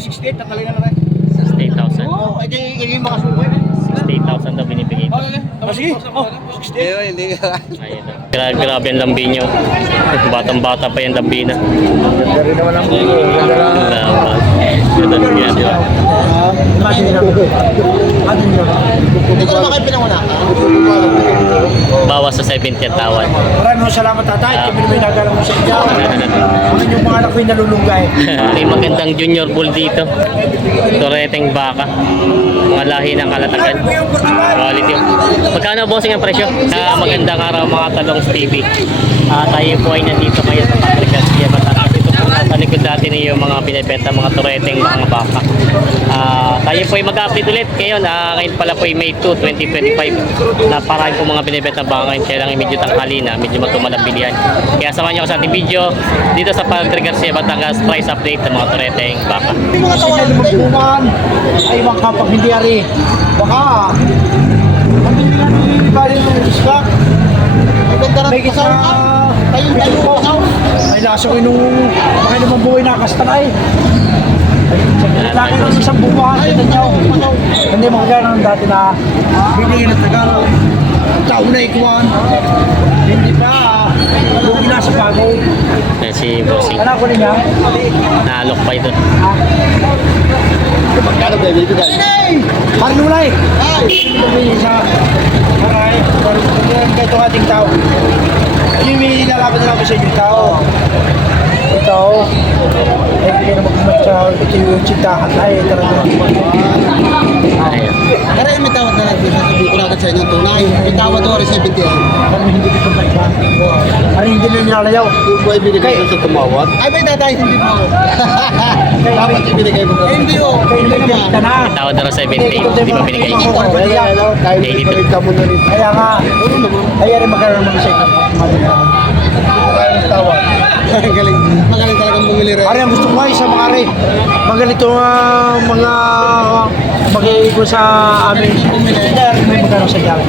sige, 68 na talaga na rin. 68,000. Oo, hindi makasuko eh. 68,000 daw binibigay ito. Sige, 68. Hindi ka. Ayun. Grabe ang lambi nyo. Batang-bata pa yung lambi na. Ganda rin naman ang buko. Ganda lang. Ganda lang yan, di ba? Hindi ko naman kayo pinanguna ka. Bawas sa 70 ang tawad. Maraming salamat tatay. Kami naman nagalang mo sa inyo. Mga yung mga anak ko yung nalulunggay. May magandang junior bull dito. Tureteng baka. Mga lahi ng kalatagan. Quality. Magkano bossing ang presyo? Magandang araw mga talong Stevie. Tayo po ay nandito ngayon sa Padre Garcia, Batangas. Ito po sa likod natin yung mga binibenta, mga tureteng mga baka. Tayo po ay mag-update ulit ngayon. Ngayon pala po ay May 2, 2025. Parang po mga binibenta baka ngayon. Kaya lang medyo tanghali na, medyo matumalang bilihan. Kaya samahan nyo ako sa ating video dito sa Padre Garcia, Batangas. Price update ng mga tureteng baka. Yung mga tawanan ng magpuman ay mga kapag hindi ari. Baka, hindi nga nilibali ng stock. Maganda rin pasaw ka. Tayo pasaw. Ay laso ko nung baka naman buhay na kastanay. Laki ng isang buwan. Hindi makagana ng dati na bibigyan ng tagal. Taon na ikuan. Hindi pa. Buhay na sa bago. Yan si bossing. Anak ko niya. Naalok pa ito. Magkano ba ibig ka? Marlulay! Ay! Sa maray. Kaya itong ating tao. Yung may nilalaban na namin sa inyong tao. Ito. Eh, hindi na magmamatsaw. Ito yung tsintahan na eh. Ayan. Pero may tawad na natin sasabihin ko lang sa inyo tunay. May tawad o 70 yan. Ano hindi dito ba iba? Ano hindi na nilalayaw? Yung buhay binigay ko sa tumawad. Ay, may tatay, hindi mo. Dapat ibinigay mo. Hindi o. Kaya hindi na na. Tawad na 70, hindi pa binigay. Kahit may ka mo na rin. Kaya nga. Kaya rin magkaroon naman siya. Kaya ang tawad. Magaling. Magaling talagang bumili rin. Ari, ang gusto ko ay sa mga ari. Magalito mga magiging ko sa amin. May magkano sa jalan.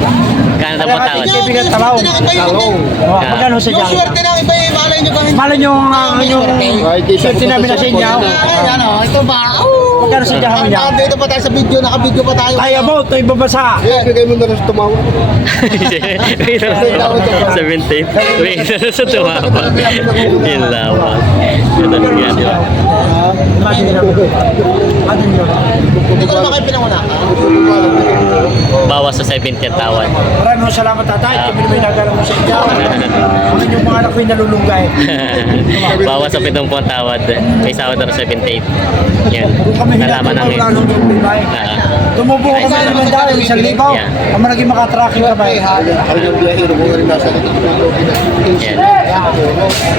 Kano daw po tawad? Kaibigan talaw. Magkano sa Yung jalan. swerte ng iba, malay nyo kami. Malay nyo yung swerte namin na sa inyo. Ay, ano, ito ba? Magkano sa jalan niya? Dito pa tayo sa video, naka-video pa tayo. Kaya mo, ito ibabasa. Bigay mo na rin sa tumawad. 70. Wait, sa tumama. Yun lamang. Ganda lang yan, di ba? Hindi ko naman kayo pinanguna ka. Bawas sa 70 ang tawad. Maraming salamat tatay. Kami naman nagalang mo sa inyo. Mga yung mga anak ko yung nalulunggay. Bawas sa 70 ang tawad. May sahod na 78. Yan. Nalaman ng yun. Tumubo ko kami naman dahil 1,000. Ang naging makatracking kami. Ako yung biyahero ko rin nasa Yan.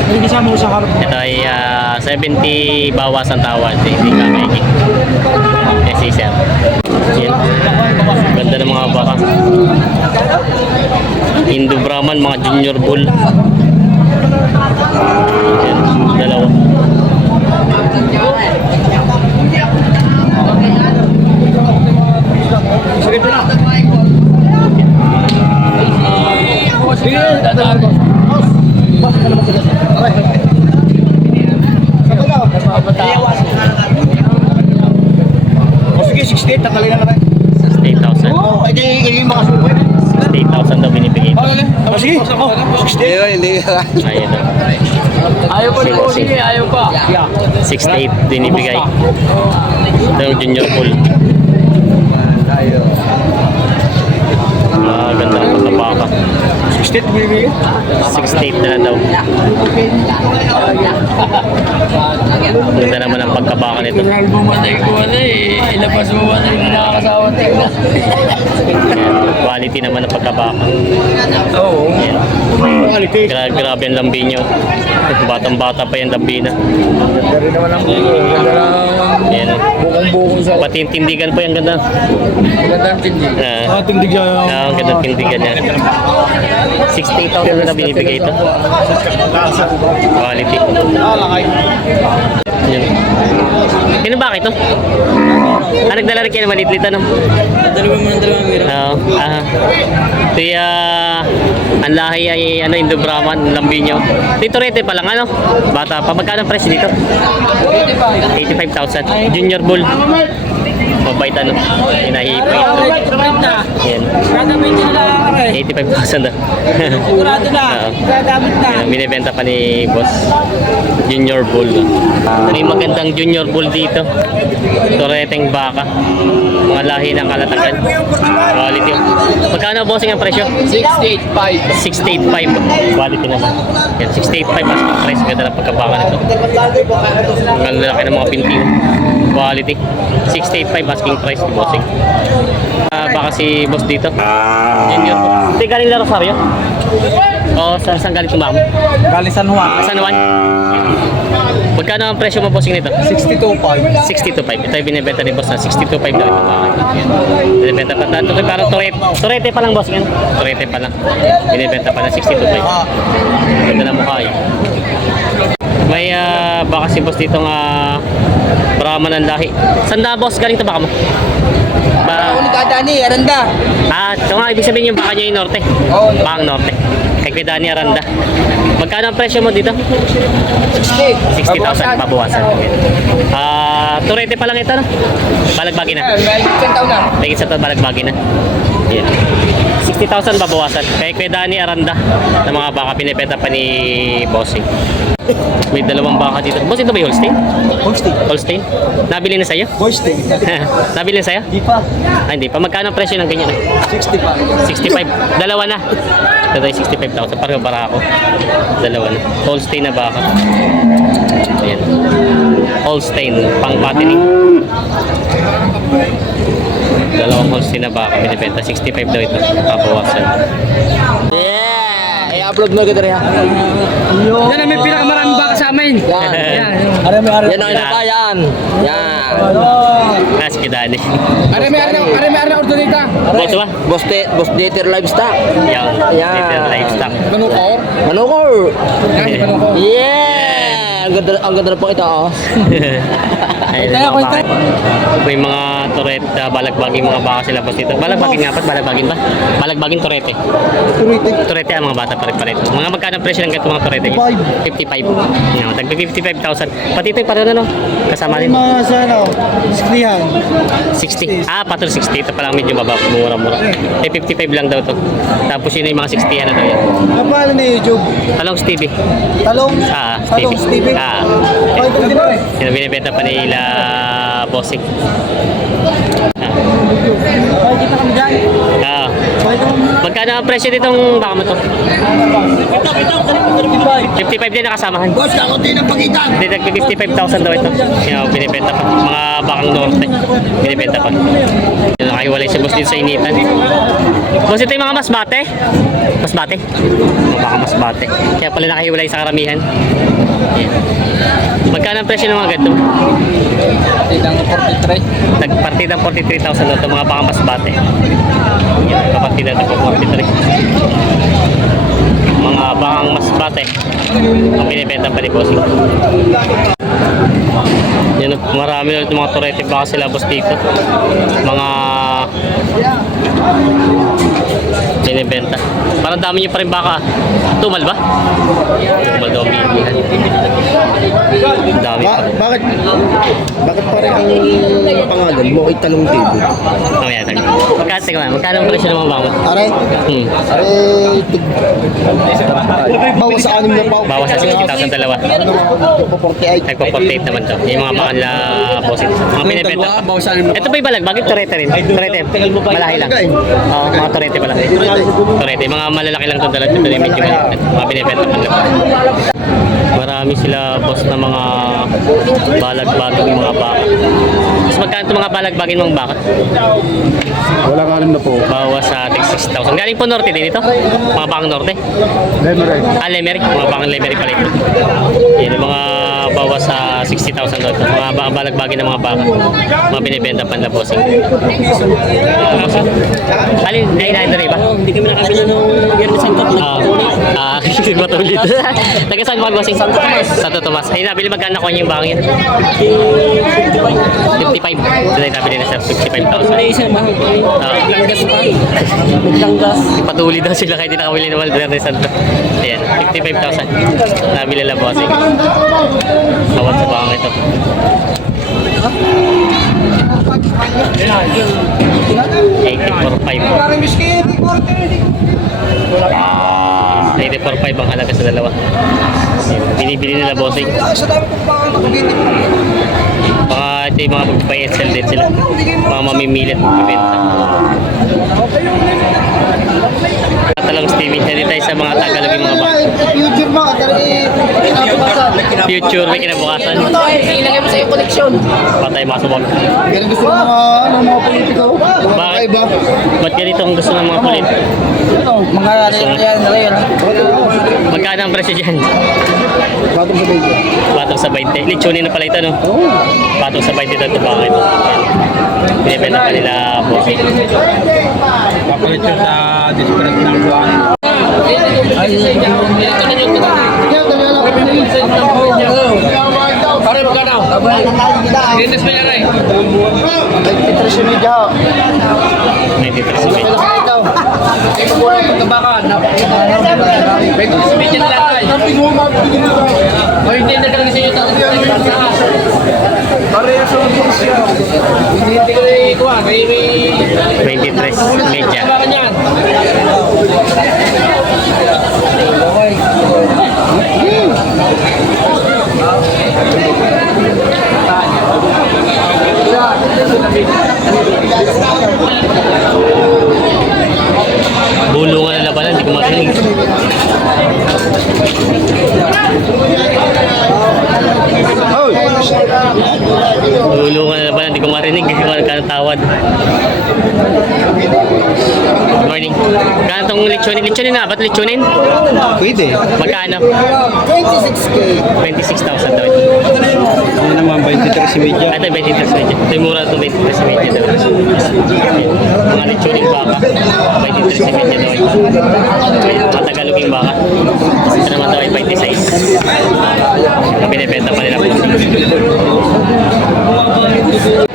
Hindi kasama ko sa harap. Ito ay 70 bawas ang tawad. Hindi ka maiging. Yes, sir. Yan. Ganda ng mga baka. Hindu Brahman, mga junior bull. Yan. Dalawa. Sige ito na. Sige, 68 na talaga na rin. 68,000. Oo, hindi makasuko eh. 68,000 daw binibigay ito. Sige, 68. Hindi ka. Ayun. Ayaw pa rin po, sige, ayaw pa. 68 binibigay. Ito yung junior bull. Ganda ng pagkabaka. 68 bibigyan. 68 na daw. Ganda naman ang pagkabaka nito. Bumatay ko na eh. Ilabas mo ba na yung nakakasawa tingnan? Quality naman ang pagkabaka. Oo. Yan. Grabe ang lambi nyo. Batang-bata pa yung lambi na. Ganda rin naman ang buko. Ganda lang. Yan. Bukong-bukong sa Pati yung tindigan po yung ganda. ganda ng tindi. Ating digyan. Ang ganda ng tindigan yan. 68,000 na binibigay ito. Quality. Lakay. Yan. Kino ba ito? Nagdala rin kayo ng maliit-liit, ano? Dalawa mo ng dalawang miro. Oo. Ito ang lahi ay Indo Brahman, Lambinyo. Dito rete pa lang, ano? Bata pa. Magkano ang presyo dito? 85,000. Junior Bull. Mabait, ano? Hinahipo ito. Yan. 85,000 daw. Sigurado na. Oo. Gagamit na. Yan, binibenta pa ni Boss. Junior Bull. May magandang Junior Bull dito. Toreteng baka. Mga lahi ng kalatagan. Quality. Magkano bossing ang presyo? 685. 685. Quality naman. Yan, 685 mas ang price. Ganda ng pagkabaka nito. Ang lalaki ng mga pinti. Quality. 685 asking price ni bossing. Baka si boss dito. Junior Bull. Hindi galing na Rosario? O saan galing tumama? Galing San Juan. San Juan? Magkano ang presyo mo bossing nito? 62.5. 62.5. Ito ay binibenta ni boss na 62.5 daw ito. Binibenta pa. Ito ay parang Torete pa lang bossing. Torete pa lang. Binibenta pa na 62.5. Ganda na mukha yun. May baka si boss dito nga Brahman ang lahi. Sanda boss, galing ito baka mo? Ano ka, Dani? Aranda. So nga, ibig sabihin yung baka niya yung norte. Oo. Bakang norte. Kay Kuya Dani Aranda. Magkano ang presyo mo dito? 60,000 pabawasan. Turete pa lang ito, no? Balagbagi na. Isang taon na. Tingin sa ito, balagbagi na. Yan. 60,000 babawasan. Kay Kuya Dani Aranda na mga baka pinipeta pa ni Bossing. May dalawang baka dito. Boss, ito ba yung Holstein? Holstein. Holstein? Nabili na sa'yo? Holstein. Nabili na sa'yo? Di pa. Hindi pa. Magkano ang presyo ng ganyan? 65. 65. Dalawa na. Ito ay 65,000. Pareho para ako. Dalawa na. Holstein na baka. Ayan. Holstein. Pang patining. Dalawang Holstein na baka. Binibenta. 65 daw ito. Papawasan. Yeah! I-upload mo agad rin ha. Yan ang may pinakamaraming baka sa amin. Yan. Arami. Yan ang inakayan. Yan. Nas kidali. Arami ordo dito. Boss ba? Boss Dater Livestock. Yan. Yan. Little livestock. Manukor. Manukor. Yeah! Ang ganda na po ito, oh. Ayun, mga baka. May mga torete, balagbaging mga baka sila boss dito. Balagbagin nga pa, balagbagin ba? Balagbagin torete. Torete ang mga bata pa rin pa rin. Mga magkano ang presyo ng ganito mga torete? 55. Yan, tagpi 55,000. Pati ito yung parang ano, kasama din. Mga sa ano, sklihan. 60. Patol 60. Ito palang medyo baba, mura-mura. 55 lang daw to. Tapos yun yung mga 60 ano daw yan. Kapal na YouTube. Talong Stevie. Talong. Stevie. Stevie. Yun ang binibenta pa nila Bossing. Kita kami dyan. Magkano ang presyo ditong baka mo to? 55 din nakasamahan. Boss, kakunti ng pagitan. Hindi, nag-55,000 daw ito. Yung binibenta pa. Mga bakang norte. Binibenta pa. Yung nakahiwalay si boss dito sa initan. Boss, ito yung mga masbate. Masbate? Mga baka masbate. Kaya pala nakahiwalay sa karamihan. Yan. Magkano ang presyo ng mga ganito? Tidang 43. Nagpartidang 43,000 daw ito. Mga baka masbate. Yan, kapartida ito po 43. Mga bakang masbate. Ang binibenta pa ni Bossing. Yan, marami ulit mga torete baka sila boss dito. Mga binibenta. Parang dami nyo pa rin baka. Tumal ba? Tumal daw ang bilihan. Dami pa. Bakit parang ang pangalan mo ay Talong TV? Mamaya tag. Magkano ang presyo ng mga baka? Aray, bawas sa 6 na pa. Bawas sa 60,000 dalawa. Nagpo-48 naman to. Yung mga baka nila bossing. Mga binibenta pa. Ito ba yung balag? Bakit torete rin? Torete. Malahi lang. Oo, mga torete pala. Torete. Mga malalaki lang to dala. Ito yung medyo maliit. Mga binibenta pa nila. Marami sila boss na mga balagbaging mga baka. Mas magkano itong mga balagbaging mga baka? Wala ka alam na po. Bawas sa 6,000. Galing po norte din ito? Mga bakang norte? Lemeray. Lemeric. Mga bakang Lemeric pala ito. Yan, yung mga bawas sa 60,000 doon. Mga balagbagin ng mga baka. Mga binibenta pa na bossing. Bossing. Alin, nainahin na rin ba? Hindi kami nakabila ng Gerda Santot. Matulit. Taga saan mga bossing? Santo Tomas. Ay, nabili magkano ko yung bakang yun? 55. 55. Ito tayo nabili na sir, 55,000. May isang mahal ko. Langgas pa. Langgas. Patuloy daw sila kahit di nakawili ng Valverde Santo. Ayan, 55,000. Nabili lang bossing. Bawat sa baka ito. 84.5. 84.5 ang halaga sa dalawa. Ayan, binibili nila bossing. Baka ito yung mga magpa-sell din sila. Mga mamimilit magbibenta. Tatalong Stevie, hindi tayo sa mga Tagalog yung mga baka. YouTube mo, Future, may kinabukasan. Ilagay mo sa yung koleksyon. Patay masubag. Ganun gusto ng mga politiko. Bakit? Ba't ganito ang gusto ng mga kulit? mga yan. Magkano ang presyo dyan? Batong sa video. Patong sa 20. Lechonin na pala ito, no? Patong sa 20 daw ito bakit? Binibenta pa nila bossing. Papalit siya sa disparate ng buwan. Pare, magkano? Dinis mo yan, Ray. 93 media. 93 sa medyo. Ay, mabuhay ang pagkabakan. May gusto na lang, Ray. O, hindi na talaga sa iyo. Parehas sa siya. Hindi ko na ikuha. Kaya may... 23 medya. Pagkabakan yan. Bulungan na labanan, hindi ko marinig. Bulungan na labanan, hindi ko marinig. Kasi magkano tawad. Good morning. Magkano itong lechonin? Lechonin na, ba't lechonin? Pwede. Magkano? 26K. 26,000 daw ito. Ano naman, 23 si media. Ito 23 medyo. Ito yung mura ito 23 medyo daw. Mga lechoning baka. 23 medyo daw ito. Mga Tagaloging baka. Ito naman daw ay 26. Pinipenta pa nila po.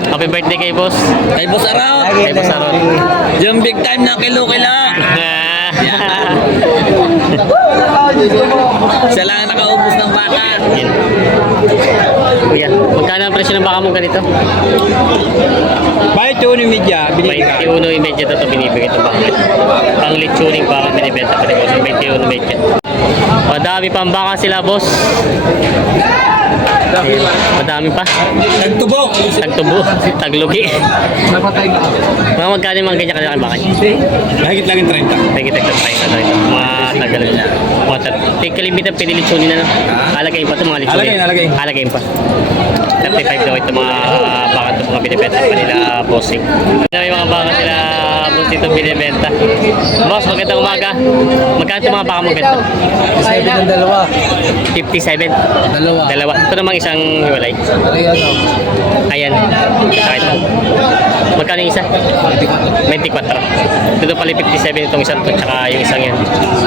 Happy birthday kay boss. Ay, boss Araw. Kay boss Aron. Yung big time na kilo-kila. Siya lang ang nakaubos ng baka. Yan. Kuya, magkano ang presyo ng baka mo ganito? Bakit yun yung media? Binigay ka. 21 yung medyo ito binibigay ito baka. Pang lechoning baka binibenta pa rin boss. 21 medyo. Madami pang baka sila boss. Ayan, madami pa. Nagtubo. Tagtubo, taglugi. Napatay na. Mga magkano yung mga ganyan kalaki bakal? Lahigit lang yung 30. Nagkita ka tayo na ito. Mga tagal. Mga kalimitan pinilitsunin na no. Alagayin pa ito mga litsunin. Alagayin. Alagayin pa. 35 daw ito mga baka ito mga binibenta pa nila bossing. May mga baka sila boss dito binibenta. Boss, magandang umaga. Magkano ito mga baka mo benta? 57 ang dalawa. 57. Dalawa. Ito namang isang hiwalay. Ayan. Saka ito. Magkano yung isa? 24. Ito pala 57 itong isang to, tsaka yung isang yan.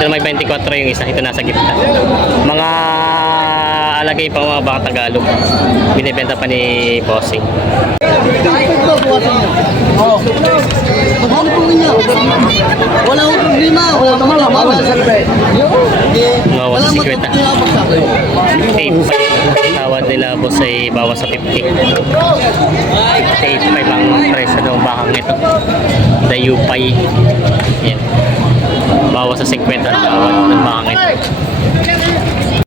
Ito may 24 yung isa. Ito nasa gitna. Mga alagay pa mga baka Tagalog. Binibenta pa ni Bossing. Oo. Magkano po niya? Wala akong problema. Wala naman lang. Wala sa sabi. Mga 150. 58 tawad nila boss ay bawas sa 50. 58 ang presyo ng bakang ito. Dayupay. Yan. Bawas sa 50 ang tawad ng bakang ito.